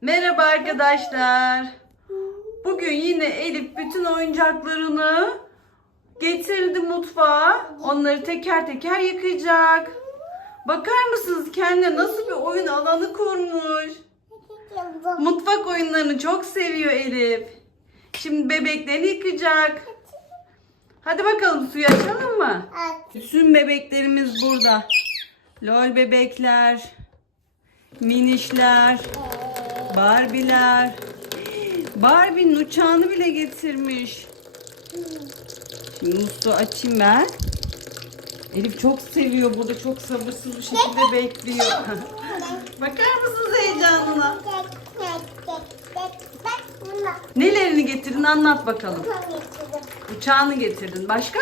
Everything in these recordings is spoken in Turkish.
Merhaba arkadaşlar. Bugün yine Elif bütün oyuncaklarını getirdi mutfağa. Onları teker teker yıkayacak. Bakar mısınız kendine nasıl bir oyun alanı kurmuş. Mutfak oyunlarını çok seviyor Elif. Şimdi bebeklerini yıkayacak. Hadi bakalım suyu açalım mı? Bütün bebeklerimiz burada. Lol bebekler, minişler, Barbiler. Barbie'nin uçağını bile getirmiş. Şimdi musluğu açayım ben. Elif çok seviyor burada çok sabırsız bir şekilde bekliyor. Bakar mısınız heyecanına? Nelerini getirdin anlat bakalım. Uçağını getirdin. Başka?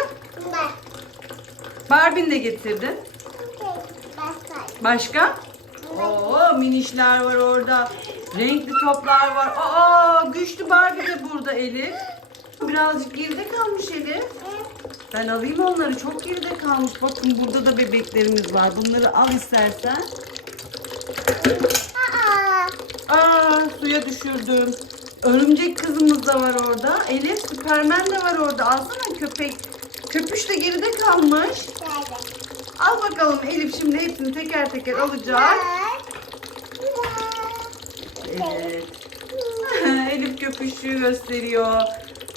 Barbie'ni de getirdin. Başka? Oo minişler var orada. Renkli toplar var. Aa güçlü Barbie de burada Elif. Birazcık geride kalmış Elif. Ben alayım onları. Çok geride kalmış. Bakın burada da bebeklerimiz var. Bunları al istersen. Aa suya düşürdüm. Örümcek kızımız da var orada. Elif Süpermen de var orada. Alsana köpek. Köpüş de geride kalmış. Al bakalım Elif şimdi hepsini teker teker alacak. Evet. Elif köpüşü gösteriyor.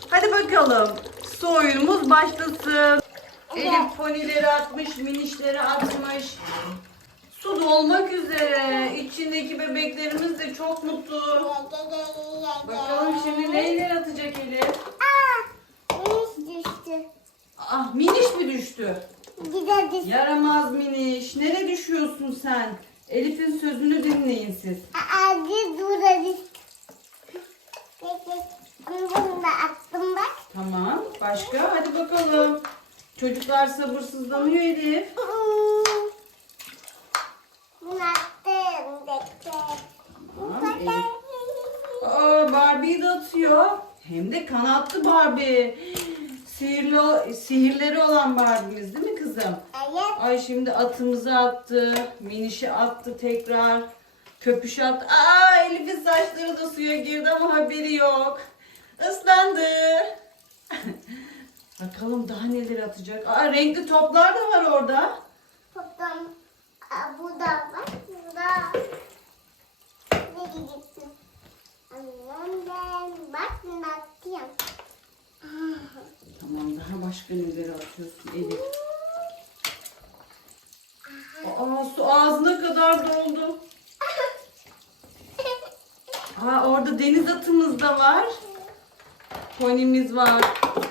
Hadi bakalım. Su oyunumuz başlasın. Elif ponileri atmış, minişleri atmış. Su dolmak üzere. İçindeki bebeklerimiz de çok mutlu. Bakalım şimdi neyler atacak Elif? Ah miniş mi düştü? Yaramaz miniş. Nereye düşüyorsun sen? Elif'in sözünü dinleyin siz. Bunu da attım bak. Tamam. Başka? Hadi bakalım. Çocuklar sabırsızlanıyor Elif. Bunu attım. Tamam, Elif. Aa, Barbie'yi de atıyor. Hem de kanatlı Barbie. Sihirli, sihirleri olan Barbie'miz değil mi kızım? Evet. Ay şimdi atımızı attı. Minişi attı tekrar. Köpüşü attı. Aa Elif'in saçları da suya girdi ama haberi yok. Islandı. Bakalım daha neler atacak. Aa renkli toplar da var orada. Toplam Aa, bu da var. Bu da. Ne diyeceksin? Annem ben bak bunu atayım. Tamam daha başka neler atıyorsun Elif. Aa su ağzına kadar doldu. Aa orada deniz atımız da var. Ponimiz var.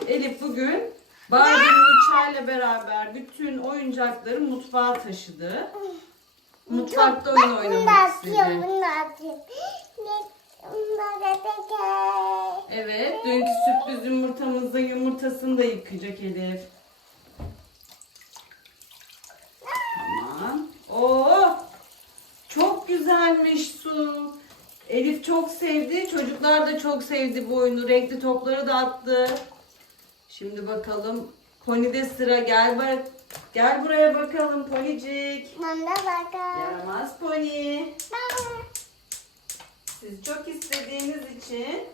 Elif bugün Barbie'nin uçağıyla beraber bütün oyuncakları mutfağa taşıdı. Mutfakta oyun bunu da oynamak atayım. istedi. Bunu da atayım. Bunu da teker. Evet, dünkü sürpriz yumurtamızda yumurtasını da yıkayacak Elif. Tamam. Oo! Çok güzelmiş su. Elif çok sevdi. Çocuklar da çok sevdi bu oyunu. Renkli topları da attı. Şimdi bakalım. Pony'de sıra. Gel bak. Gel buraya bakalım Ponicik. Bana da bakalım. Yaramaz Pony. Siz çok istediğiniz için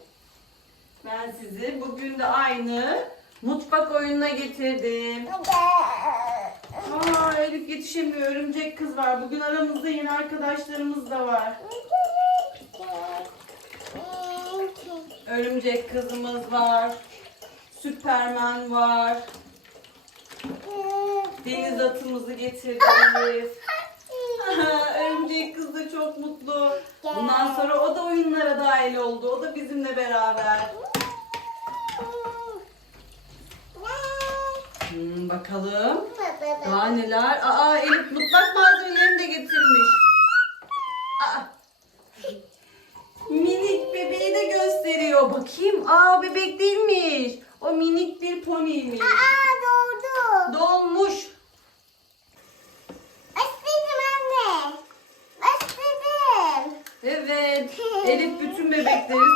ben sizi bugün de aynı mutfak oyununa getirdim. Aa Elif yetişemiyor. Örümcek kız var. Bugün aramızda yeni arkadaşlarımız da var. Örümcek kızımız var. Süpermen var. Deniz atımızı getirdi Elif. Aha, Örümcek kız da çok mutlu. Bundan sonra o da oyunlara dahil oldu. O da bizimle beraber. Hmm, bakalım. Daha neler? Aa Elif mutfak malzemelerini de getirmiş. Aa. Minik bebeği de gösteriyor. Bakayım. Aa bebek değilmiş. O minik bir poniymiş. Aa doğdu. Dolmuş. Istedim anne. Istedim. Evet. Elif bütün bebekleri.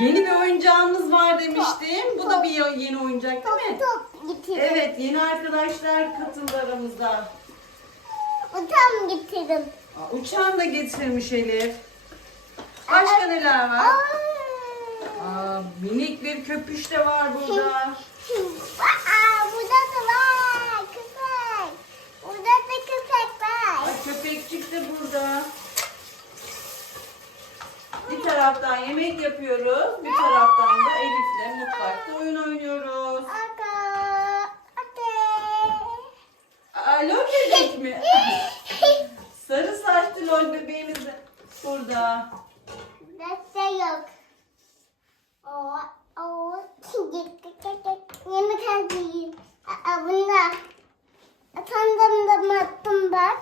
Yeni bir oyuncağımız var demiştim. Bu da bir yeni oyuncak değil mi? Top getir. Evet yeni arkadaşlar katıldı aramızda. Utam getirdim. Aa, uçağını da getirmiş Elif. Başka neler var? Aa. Aa, minik bir köpüş de var burada. Aa, burada da var köpek. Burada da köpek var. Ay, köpekçik de burada. Bir taraftan yemek yapıyoruz. Bir taraftan da Elif'le mutfakta oyun oynuyoruz. Lol bebek mi? Sarı saçlı lol bebeğimiz de burada. Deste yok. O, o, yemek hazırlayayım. Aa, bunda. Atandan da attım bak.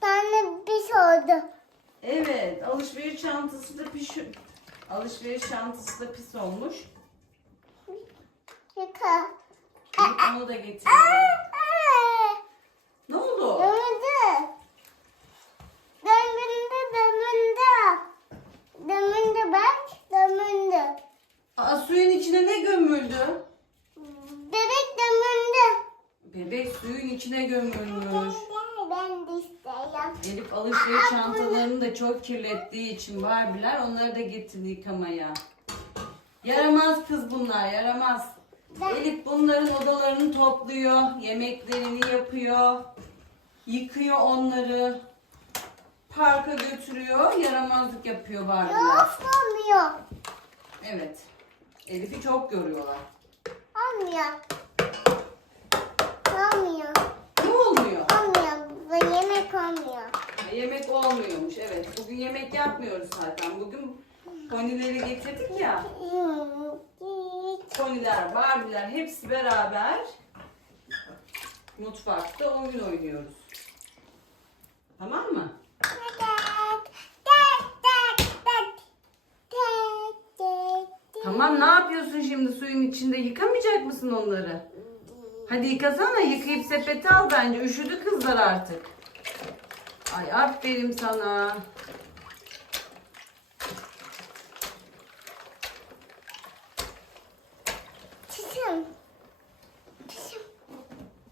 Tane bir şey oldu. Evet, alışveriş piş alışveriş çantası da pis olmuş. Yıka. Onu da getirdi. Aa, Ne oldu? Döndü. Döndü, döndü. Döndü bak, döndü. Aa, suyun içine ne gömüldü? Bebek döndü. Bebek suyun içine gömülmüş. Elif alışveriş çantalarını da çok kirlettiği için Barbie'ler onları da getirdi yıkamaya. Yaramaz kız bunlar, yaramaz. Elif bunların odalarını topluyor, yemeklerini yapıyor, yıkıyor onları, parka götürüyor, yaramazlık yapıyor Barbie'ler. Yok olmuyor. Evet, Elif'i çok görüyorlar. Olmuyor. Olmuyor. Bu yemek olmuyor. Yemek olmuyormuş, evet. Bugün yemek yapmıyoruz zaten. Bugün ponileri getirdik ya. Poniler, Barbie'ler hepsi beraber mutfakta oyun oynuyoruz. Tamam mı? Tamam ne yapıyorsun şimdi suyun içinde yıkamayacak mısın onları? Hadi yıkasana yıkayıp sepete al bence üşüdü kızlar artık. Ay aferin sana.